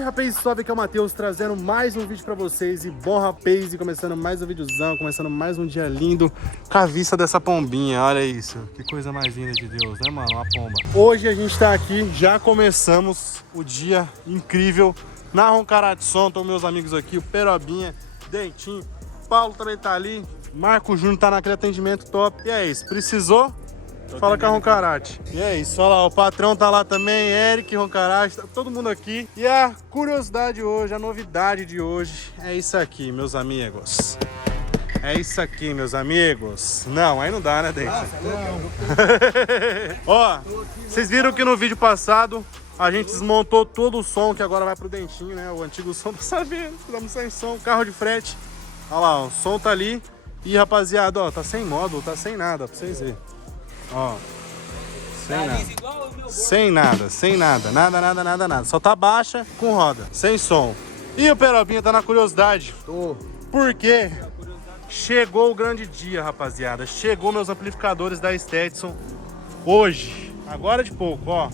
Salve, rapaz, salve, que é o Matheus, trazendo mais um vídeo pra vocês. E bom, rapaz, e começando mais um videozão, começando mais um dia lindo com a vista dessa pombinha, olha isso. Que coisa mais linda de Deus, né, mano? Uma pomba. Hoje a gente tá aqui, já começamos o dia incrível na Roncaratson. Estão meus amigos aqui, o Perobinha, Dentinho, Paulo também tá ali, Marco Júnior tá naquele atendimento top. E é isso, precisou? Fala com a Roncarate. E é isso, olha lá, o patrão tá lá também, Eric, Roncarate, tá todo mundo aqui. E a curiosidade hoje, a novidade de hoje, é isso aqui, meus amigos. É isso aqui, meus amigos. Não, aí não dá, né, Dente? Ó, vocês viram que no vídeo passado a gente desmontou todo o som, que agora vai pro Dentinho, né? O antigo som tá sabendo, estamos sem som, carro de frete. Olha lá, ó, o som tá ali. E rapaziada, ó, tá sem módulo, tá sem nada, pra vocês verem. Ó, sem nada, nada. Só tá baixa com roda, sem som. E o Perobinha tá na curiosidade. Porque chegou o grande dia, rapaziada. Chegou meus amplificadores da Stetson hoje, agora de pouco, ó.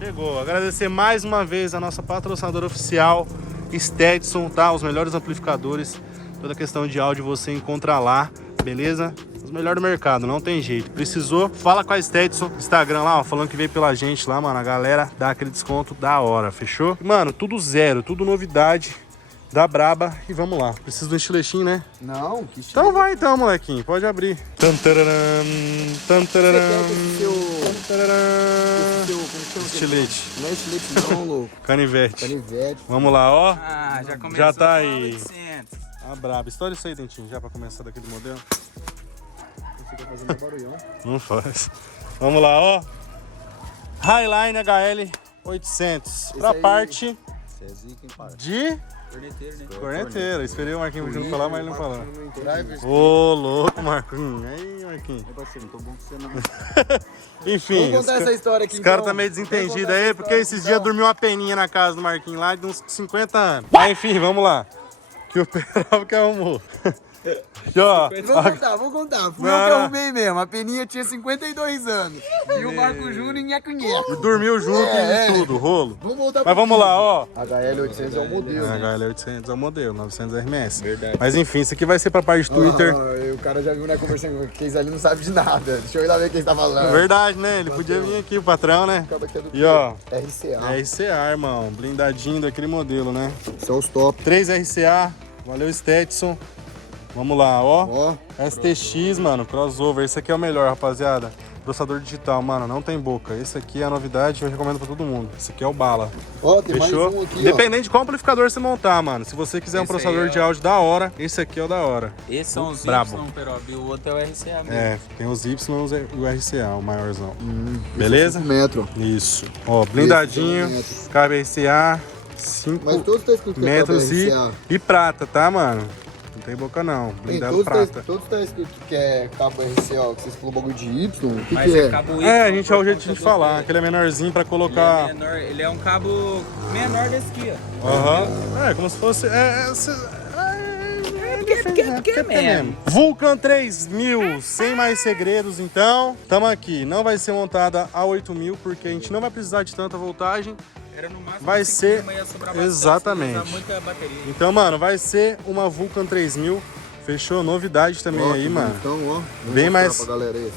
Chegou. Agradecer mais uma vez a nossa patrocinadora oficial, Stetson, tá? Os melhores amplificadores. Toda questão de áudio você encontra lá, beleza? Os melhores do mercado, não tem jeito. Precisou, fala com a Stetson, Instagram lá, ó, falando que veio pela gente lá, mano. A galera dá aquele desconto da hora, fechou? Mano, tudo zero, tudo novidade da braba. E vamos lá. Precisa do estiletinho, né? Não, que estilo. Então vai então, molequinho, pode abrir. Estilete. Não é estilete não, louco. Canivete. Canivete. Vamos lá, ó. Ah, já começou. Já tá aí. A braba. Estoura isso aí, Dentinho, já pra começar daquele modelo. Fica fazendo barulhão. Não faz. Vamos lá, ó. Highline HL 800. Pra aí, parte Você é zica, hein, pai? de Corneteiro, né? corneteira. Esperei o Marquinhos junto falar, mas ele não falou. Driver. Ô, louco, Marquinhos. Aí, Marquinhos. Meu parceiro, não tô bom com você não. Enfim, Vamos contar essa história aqui, os caras então. tá meio Vamos desentendidos contar aí, essa porque história, esses então. dias dormiu uma peninha na casa do Marquinhos lá de uns 50 anos. Mas enfim, vamos lá. Que o Peralta que arrumou. E ó, Vamos contar. Fui Não, eu que não. arrumei mesmo. A Peninha tinha 52 anos. E o Marco Júnior nheco-nheco. dormiu junto É, e tudo, rolo. Vamos voltar Mas vamos lá, ó. HL800 é o modelo. A HL 800 é o modelo, 900 RMS. Verdade. Mas enfim, isso aqui vai ser pra parte do Twitter. O cara já viu, né, conversando com eles ali, não sabe de nada. Deixa eu ir lá ver quem está falando. Verdade, né? Ele podia vir aqui, o patrão, né? Acaba que é do E ó, RCA. RCA, irmão. Blindadinho daquele modelo, né? São os top. 3 RCA. Valeu, Stetson. Vamos lá, ó. Ó, STX, mano, crossover. Esse aqui é o melhor, rapaziada. Processador digital, mano, não tem boca. Esse aqui é a novidade, eu recomendo pra todo mundo. Esse aqui é o bala. ó, tem Fechou? mais um aqui, Independente de qual amplificador você montar, mano. Se você quiser um Esse processador aí, de ó. áudio da hora, esse aqui é o da hora. Esses são os Brabo. Y, Perob, e o outro é o RCA mesmo. É, tem os Y e o RCA, o maiorzão. Beleza? 5 metros. Isso. Ó, blindadinho, Esse é 5 metros. cabe RCA, 5 Mas todos tá escrito que é metros RCA. e prata, tá, mano? Não tem boca não, Tem, blindado prata. todos tá escrito que é cabo RCA, que vocês falou bagulho de Y. O que, Mas que é é? cabo Y. É, a gente é o jeito de por a gente conta falar, do- aquele é menorzinho pra Ele é colocar. menor, ele é um cabo menor desse aqui, ó. Aham. É, como se fosse. Porque é mesmo. Vulcan 3000, sem mais segredos, então. Tamo aqui. Não vai ser montada a 8000, porque a gente não vai precisar de tanta voltagem. Era no máximo Vai 5 ser- mas ia sobrar bastante, exatamente. ia usar muita bateria. Então, mano, vai ser uma Vulcan 3000. Fechou? Novidade também Ó, aí, que mano. Então, ó. Vou Bem mostrar mais- pra galera aí.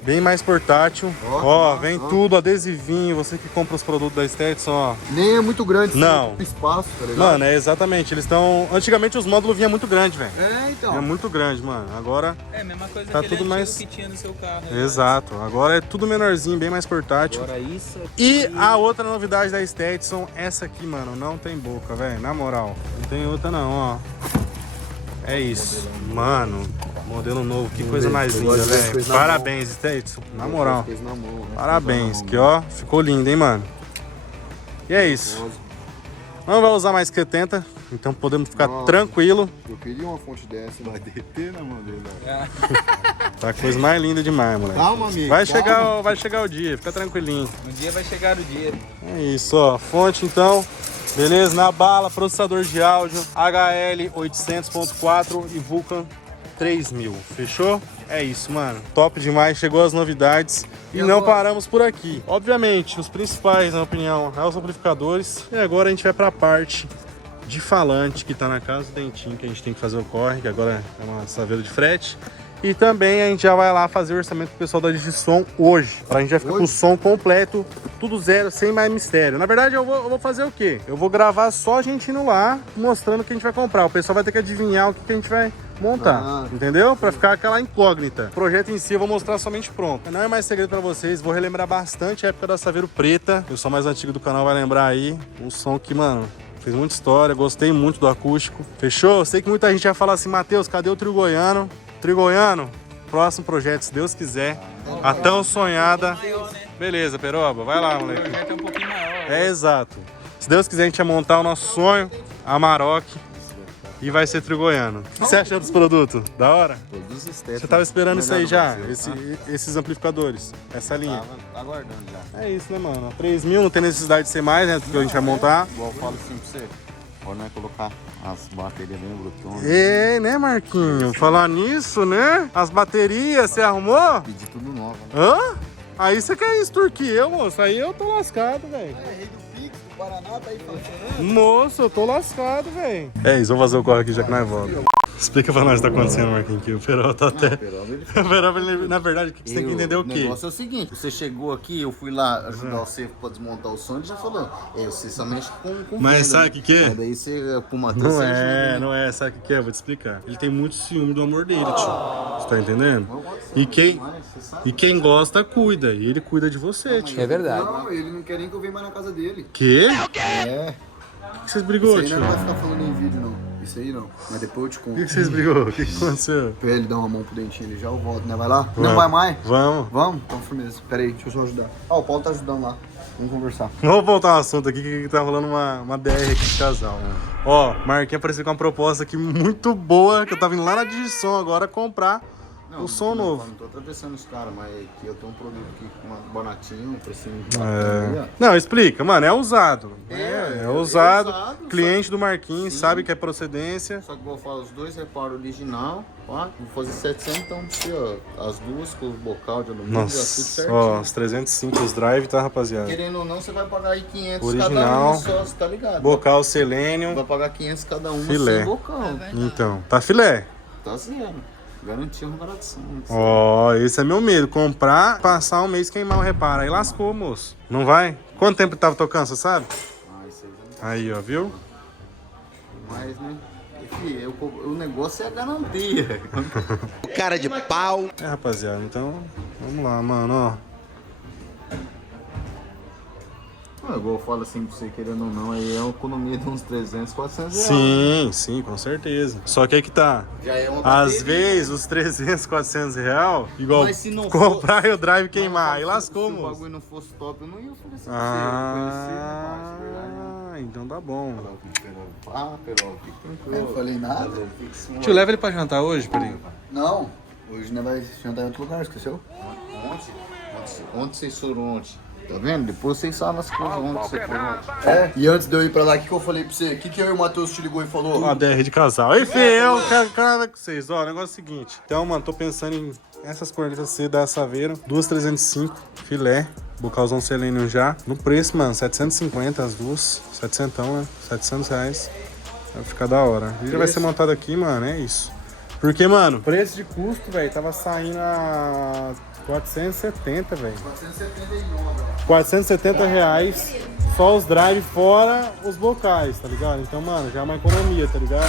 Bem mais portátil. Ó, Ó, ó, vem ó. tudo, adesivinho. Você que compra os produtos da Stetson, ó. Nem é muito grande, Não. muito espaço, tá ligado? Mano, é exatamente. Eles estão. Antigamente os módulos vinham muito grande, velho. É, então. Vinha muito grande, mano. Agora. É a mesma coisa Tá que tudo ele mais- que tinha no seu carro. né? Exato. Agora é tudo menorzinho, bem mais portátil. Agora isso aqui... E a outra novidade da Stetson, essa aqui, mano, não tem boca, velho. Na moral. Não tem outra não, ó. É isso. Mano, modelo novo, que coisa ver, mais eu linda, gosto de ver as velho. coisas na Parabéns, Stetson. Na moral. Fez na mão, né? Parabéns, que ó, ficou lindo, hein, mano. E é isso. Não vai usar mais que 70, então podemos ficar Nossa. tranquilo. Eu queria uma fonte dessa. Vai derreter na mão dele. Tá a coisa mais linda demais, moleque. Calma, amigo. Vai calma. chegar o dia, fica tranquilinho. Um dia vai chegar o dia. É isso, ó. Fonte então. Beleza? Na bala, processador de áudio HL 800.4 e Vulcan 3 mil. Fechou? É isso, mano. Top demais. Chegou as novidades. E não paramos por aqui. Obviamente, os principais, na minha opinião, é os amplificadores. E agora a gente vai pra parte de falante, que tá na casa do Dentinho, que a gente tem que fazer o corre, que agora é uma saveira de frete. E também a gente já vai lá fazer o orçamento pro pessoal da Digisom hoje. Pra gente já ficar com o som completo, tudo zero, sem mais mistério. Na verdade, eu vou fazer o quê? Eu vou gravar só a gente indo lá, mostrando o que a gente vai comprar. O pessoal vai ter que adivinhar o que a gente vai montar, entendeu? Pra ficar aquela incógnita. O projeto em si eu vou mostrar somente pronto. Não é mais segredo pra vocês, vou relembrar bastante a época da Saveiro Preta. O pessoal mais antigo do canal vai lembrar aí. Um som que, mano, fez muita história, gostei muito do acústico. Fechou? Eu sei que muita gente vai falar assim, Matheus, cadê o trio goiano? Trio goiano, próximo projeto, se Deus quiser. A tão sonhada. Beleza, Peroba, vai lá, moleque. O projeto é um pouquinho maior. É exato. Se Deus quiser, a gente vai montar o nosso sonho, a Maroc. E vai ser trio goiano. O que você achou dos produtos? Da hora? Todos os tetos. Você tava esperando isso aí já? Você, Esses amplificadores? Essa linha? Tava aguardando já. É isso, né, mano? 3 mil, não tem necessidade de ser mais, né? Porque a gente vai montar. Igual eu falo assim pra você. Pode não colocar as baterias bem brutonas. É, né, Marquinho? Falar nisso, né? As baterias, você arrumou? Pedi tudo novo. Né? Hã? Aí você quer extorquir eu, moço? Aí eu tô lascado, velho. É, rei do Pix, do Paraná, tá aí falando. Moço, eu tô lascado, velho. É isso, vou fazer o corre aqui já que nós voltamos. Explica pra nós o que tá acontecendo, Marquinhos, que o Perol tá até... O Perol, na verdade, que você tem que entender o quê? O negócio é o seguinte, você chegou aqui, eu fui lá ajudar você pra desmontar o som, ele já falou, você só mexe com Mas venda, sabe o que que é? Aí daí você, pro Matheus, Não você é, ajuda, né? não é, sabe o que é? Vou te explicar. Ele tem muito ciúme do amor dele, tio. Você tá entendendo? E quem gosta, cuida. E ele cuida de você, tio. É verdade. Não, ele não quer nem que eu venha mais na casa dele. Quê? É. Por que vocês brigou, Isso aí tio? não vai ficar falando em vídeo, não. Isso aí não. Mas depois eu te Por conto. que vocês brigou? O que aconteceu? Pra ele dar uma mão pro dentinho, ele já eu volto, né? Vai lá? Não vai mais? Vamos. Vamos? Então, firmeza. Pera aí, deixa eu só ajudar. Ó, o Paulo tá ajudando lá. Vamos conversar. Vamos voltar ao assunto aqui, que tá rolando uma DR aqui de casal. Ó, Marquinhos apareceu com uma proposta aqui muito boa, que eu tava indo lá na Digisom agora comprar o som novo. Não tô atravessando os caras, mas aqui eu tenho um produto aqui com uma bonatinho pra cima. Não, explica, mano, é usado. É usado. usado, Cliente do Marquinhos, sabe que é procedência. Só que vou falar os dois reparos original, ó. Vou fazer 700, então pra você, ó. As duas com o bocal de alumínio, já tudo Nossa, certinho. ó, os 305 os drive, tá, rapaziada? Querendo ou não, você vai pagar aí 500 Original. cada um só, você tá ligado? Bocal selênio. Vai pagar 500 cada um Filé. sem bocal. Então, tá filé. Tá zero. Garantia uma baração. Ó, esse é meu medo. Comprar, passar um mês, queimar o reparo. Aí lascou, moço. Não vai? Quanto tempo tava tocando, você sabe? Ah, isso aí já Aí, ó, viu? mais, né? Enfim, o negócio é a garantia. Cara de pau. É, rapaziada, então, vamos lá, mano, ó. Igual eu falo assim pra você, querendo ou não, aí é uma economia de uns 300, 400 reais. Sim, sim, com certeza. Só que aí que tá. Já é uma Às bateria. vezes, os 300, 400 real, igual Mas se não comprar e o drive Mas queimar. Aí se lascou, o moço. bagulho não fosse top, eu não ia oferecer pra Ah, então tá bom. você. Eu não falei nada. Tio, leva ele pra jantar hoje, Pedrinho? Não, hoje não vai jantar em outro lugar, esqueceu? Ontem vocês foram ontem. Tá vendo? Depois vocês sabem as coisas onde você foram ontem. É, e antes de eu ir pra lá, o que eu falei pra você? O que eu e o Matheus te ligou e falou? Uma DR de casal. Enfim, eu quero ver com vocês. Ó, o negócio é o seguinte. Então, mano, tô pensando em essas cornetas C da Saveiro. 2,305, filé. Bocalzão selênio já. No preço, mano, 750 as duas. 700, né? 700 reais. Vai ficar da hora. E já vai ser montado aqui, mano, é isso. Porque, mano, preço de custo, velho, tava saindo a 470, velho. 470 reais. Só os drive fora os bocais, tá ligado? Então, mano, já é uma economia, tá ligado?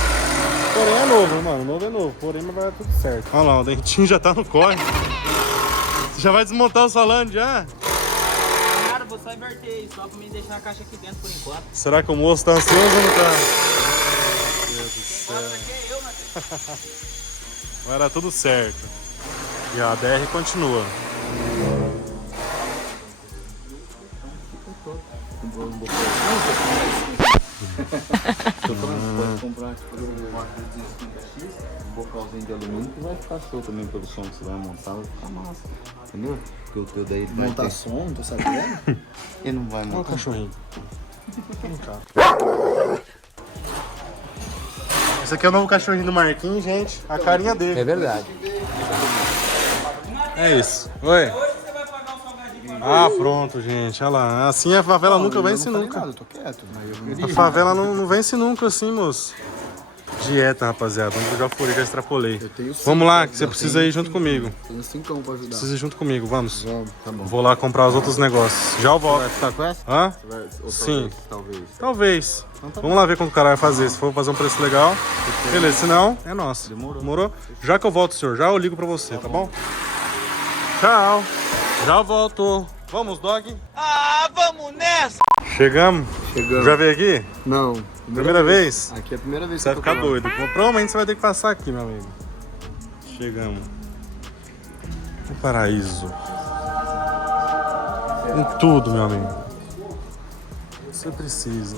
Porém é novo, mano. Novo é novo. Porém vai dar tudo certo. Olha lá, o dentinho já tá no corre. Você já vai desmontar o salame já? Cara, vou só inverter isso, só pra me deixar a caixa aqui dentro por enquanto. Será que o moço tá ansioso ou não tá? Meu Deus do céu. Aqui é eu, Matheus. Vai dar tudo certo. E a DR continua. Tô falando, pode comprar tipo, uma coisa de 50x, um bocalzinho de alumínio que vai ficar show também pelo som que você vai montar, vai ficar massa. Entendeu? Porque o teu daí vai Montar ter... som, não tô sabendo. Ele não vai Olha o montar. cachorrinho. Vem cá. Esse aqui é o novo cachorrinho do Marquinhos, gente. A carinha dele. É verdade. É isso. Oi. Ah, pronto, gente. Olha lá. Assim a favela nunca vence nunca. Eu tô quieto, mas eu A favela não vence nunca assim, moço. Dieta, rapaziada. Eu já furei, já extrapolei. tenho cinco, Vamos lá, que você eu precisa ir junto comigo. tenho 5 pra ajudar. Precisa ir junto comigo, vamos. Vamos, tá bom. Vou lá comprar os outros negócios. Já eu volto. Vai ficar com essa? Hã? Ou Sim. Talvez. Talvez. Vamos lá ver quanto o cara vai fazer. Se for fazer um preço legal, beleza. Se não, é nosso. Demorou? Já que eu volto, senhor, já eu ligo pra você, tá bom? Tchau. Já eu volto. Vamos, dog. Ah, vamos nessa! Chegamos. Já veio aqui? Não. Primeira vez? Aqui é a primeira vez Você vai que ficar eu tô doido. Provavelmente você vai ter que passar aqui, meu amigo. Chegamos. O paraíso. Em tudo, meu amigo. Você precisa.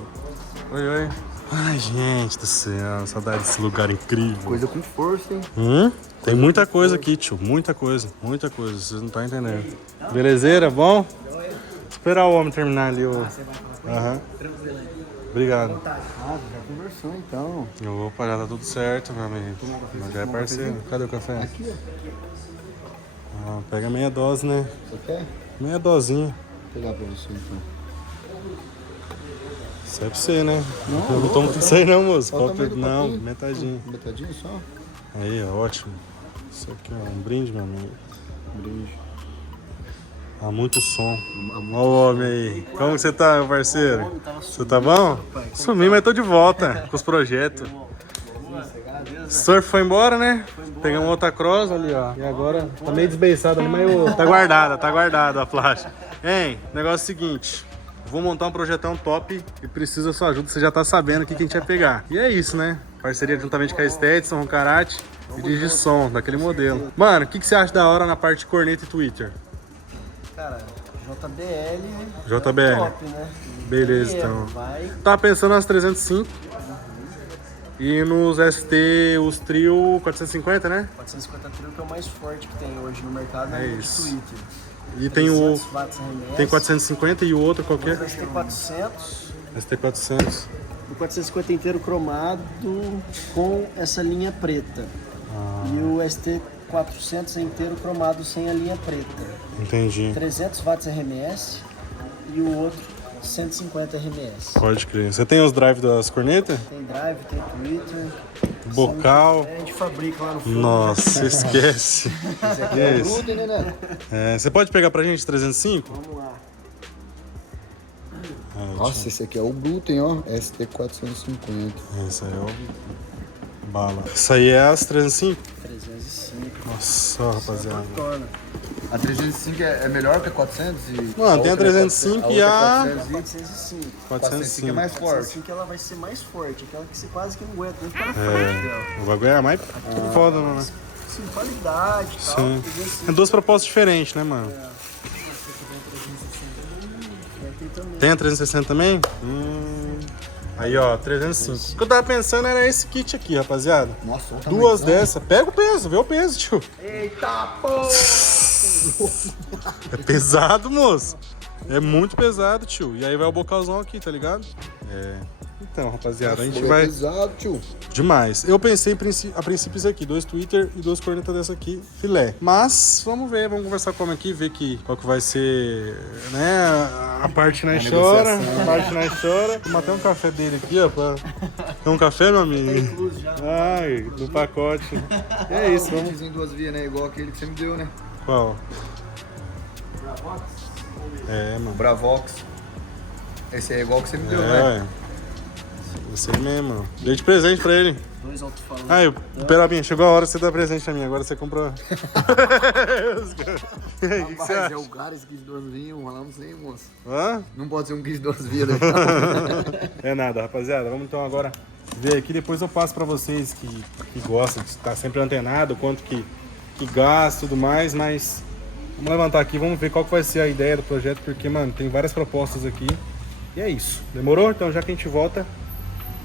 Oi, oi. Ai, gente do céu. Saudade desse lugar incrível. Coisa com força, hein? Tem muita coisa aqui, tio. Muita coisa. Muita coisa. Vocês não estão entendendo. Belezeira? Bom? Esperar o homem terminar ali o... Aham. Obrigado. Ah, já conversou então. Eu vou pagar, tá tudo certo, meu amigo. Mas já é parceiro. Cadê o café? Aqui, ó. Ah, pega meia dose, né? Você quer? Meia dosinha. Vou pegar pra você então. Isso é pra você, né? Não, Eu não tomo tudo isso aí não, moço. Qual o Pode tamanho do não, copinho? metadinho. Metadinho só? Aí, ó, ótimo. Isso aqui é um brinde, meu amigo. Brinde. Há muito som. Olha o homem aí. Como que você tá, meu parceiro? Você tá bom? Sumi, mas tô de volta com os projetos. O surf foi embora, né? Pegamos outra cross ali, ó. E agora tá meio desbeiçado ali, mas tá guardada a plástica. Hein, negócio é o seguinte. Vou montar um projetão top e precisa da sua ajuda. Você já tá sabendo o que a gente vai pegar. E é isso, né? Parceria juntamente com a Stetson, Karate e Digisom, daquele modelo. Mano, o que você acha da hora na parte de corneta e Twitter? Cara, JBL. JBL. Top, né? Beleza, E então. Vai. Tava pensando nas 305 e nos ST, os trio 450, né? 450 trilho que é o mais forte que tem hoje no mercado. É no isso. Twitter. E tem o 300 watts RMS. tem 450 e o outro qualquer? O ST400. ST400. O 450 inteiro cromado com essa linha preta. E o ST400 é inteiro cromado sem a linha preta. Entendi. 300 watts RMS e o outro 150 RMS. Pode crer. Você tem os drive das cornetas? Tem drive, tem Twitter. Bocal. A gente fabrica lá no fundo. Nossa, esquece. É Isso. grude, né, né? É, você pode pegar pra gente 305? Vamos lá. Nossa, esse aqui é o Bruten, ó. ST450. Esse aí é o bala. Isso aí é as 305? 305. Nossa, ó, rapaziada. Torna. A 305 é melhor que a 400? Mano, tem a 305 e a 405. 405 é mais forte. 405 ela vai ser mais forte. Aquela que você quase que não aguenta. Nem ficar na frente dela. O bagulho é mais foda, né? Sim, qualidade e tal. Sim. 305 É duas propostas diferentes, né, mano? vai ter também. Tem a 360 também? Aí, ó, 305. O que eu tava pensando era esse kit aqui, rapaziada. Nossa, olha o Duas tamanho. dessas. Pega o peso, vê o peso, tio. Eita porra! É pesado, moço. É muito pesado, tio. E aí vai o bocalzão aqui, tá ligado? É. Então, rapaziada, a gente Foi vai... pesado, tio. Demais. Eu pensei a princípio isso aqui, 2 Twitter e 2 cornetas dessa aqui, filé. Mas, vamos ver, vamos conversar com o homem aqui, ver qual que vai ser, né, a parte na chora, a parte na chora. Vou matar um café dele aqui, ó, Tem um café, meu amigo? Ai, do pacote. É isso, vamos... Kitzinho 2 vias, né? Igual aquele que você me deu, né? Qual? É, mano. Bravox. Esse aí é igual que você me deu, É, né? ué. Você mesmo. Dei de presente pra ele. 2 alto-falantes. Aí, Perabinha, chegou a hora de você dar presente pra mim. Agora você comprou. E aí, o que você Rapaz, acha? é o cara, esse kit 2 vias, falamos sem, moço. Hã? Não pode ser um kit 2 vias, né? É nada, rapaziada. Vamos então agora ver aqui. Depois eu passo pra vocês que gostam de estar sempre antenado, quanto que gasta e tudo mais. Mas vamos levantar aqui, vamos ver qual que vai ser a ideia do projeto. Porque, mano, tem várias propostas aqui. E é isso. Demorou? Então já que a gente volta...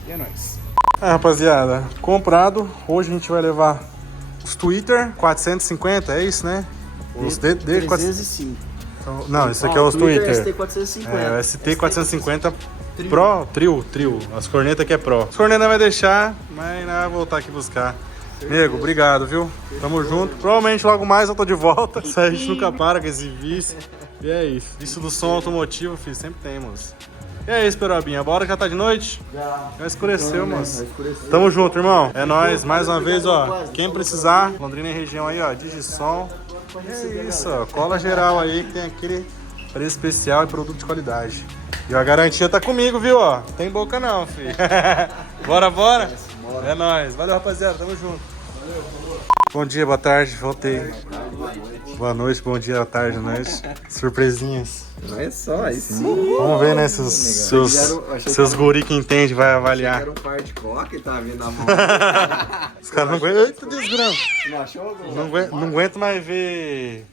E é nóis. Rapaziada, comprado. Hoje a gente vai levar os Twitter 450, é isso, né? Os D400. 305. Não, esse aqui é os Twitter Twitter. ST450. É, o ST450 Trio. As cornetas aqui é Pro. As cornetas vai deixar, mas nós vamos voltar aqui buscar. Nego, obrigado, viu? Tamo junto. Provavelmente logo mais eu tô de volta. Isso aí a gente nunca para com esse vício. E é isso. Vício do som automotivo, filho. Sempre tem, moço. E é isso, Perobinha. Bora já tá de noite? Já escureceu, moço. Tamo junto, irmão. É nóis. Mais uma vez, ó. Quem precisar, Londrina e região aí, ó. Digisom. É isso, ó. Cola geral aí que tem aquele preço especial e produto de qualidade. E a garantia tá comigo, viu, ó. Tem boca não, filho. Bora? É nóis. Valeu, rapaziada. Tamo junto. Bom dia, boa tarde. Voltei. Boa noite, bom dia, boa tarde, noite. Surpresinhas. Não é só, aí sim. Vamos ver, né, se seus guri que entende vai avaliar. Era um par de coca e tá vindo na mão. Os caras não aguentam. Eita, desgrama. Não achou? Não aguento mais ver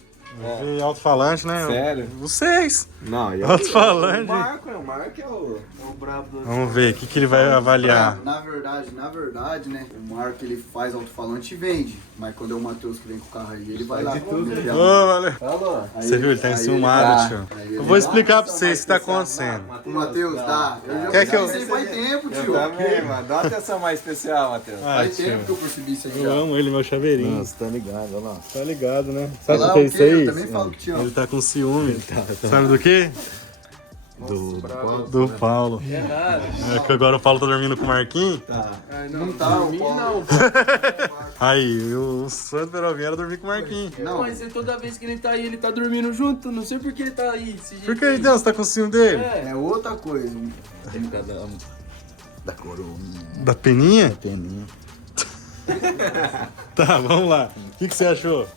alto-falante, né? Sério? Vocês. Não, eu Alto-falante. O Marco é o brabo do... Vamos ver, o que ele vai avaliar. Na verdade, né? O Marco ele faz alto-falante e vende. Mas quando é o Matheus que vem com o carro aí, ele vai lá. Ô, valeu. Falou. Você viu? Ele tá enciumado, tio. Eu vou explicar pra vocês o que tá acontecendo. O Matheus, tá? Eu já Quer que eu- pensei faz tempo, Eu tio. também, mano. Dá uma atenção mais especial, Matheus. Faz tempo que eu percebi isso aí. Eu amo ele, meu chaveirinho. Nossa, tá ligado, olha lá. Tá ligado, né? Sabe o Falar que é o isso quê? aí? Eu também falo que te amo. Ele tá com ciúme. Sabe do quê? Do Paulo. É que agora o Paulo tá dormindo com o Marquinhos. Não tá, o Paulo. Aí, o sonho do Perovinho era dormir com o Marquinhos. Não, Mas é toda vez que ele tá aí, ele tá dormindo junto. Não sei por que ele tá aí. Desse jeito Por que, aí. Deus, você tá com ciúme dele? é outra coisa. Da coroinha. Da peninha? Peninha. Tá, vamos lá. O que você achou?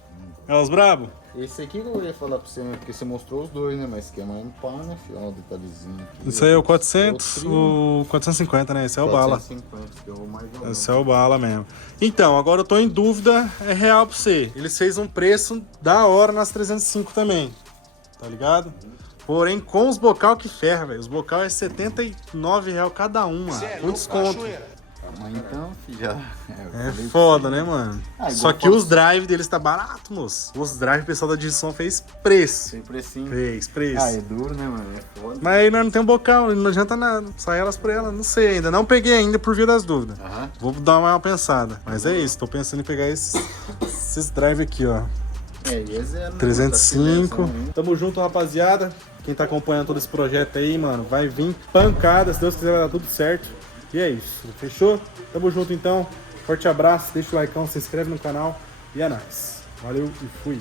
É os brabo? Esse aqui que eu ia falar pra você, né? Porque você mostrou os dois, né? Mas que é mais um pá, né, filho? Olha o detalhezinho aqui. Isso aí é o 400, o 450, né? Esse é o bala. 450, que eu vou mais jogar. Esse é o bala mesmo. Então, agora eu tô em dúvida, é real pra você. Eles fez um preço da hora nas 305 também, tá ligado? Porém, com os bocal que ferra, velho. Os bocal é R$79 cada uma, com desconto. Mas então, filho, já... É foda, né, mano? Ah, Só igual que os drive deles tá barato, moço. Os drive, o pessoal da Digisom fez preço. Sem precinho. Fez preço. Ah, é duro, né, mano? É foda. Mas aí nós não tem um bocal, não adianta nada. Sai elas por ela, não sei ainda. Não peguei ainda por via das dúvidas. Aham. Vou dar uma pensada. Mas é isso, tô pensando em pegar esses drive aqui, ó. É, e é zero, né? 305. Tá filé, Tamo junto, rapaziada. Quem tá acompanhando todo esse projeto aí, mano, vai vir pancada. Se Deus quiser, vai dar tudo certo. E é isso, fechou? Tamo junto então. Forte abraço, deixa o like, se inscreve no canal. E é nóis. Valeu e fui.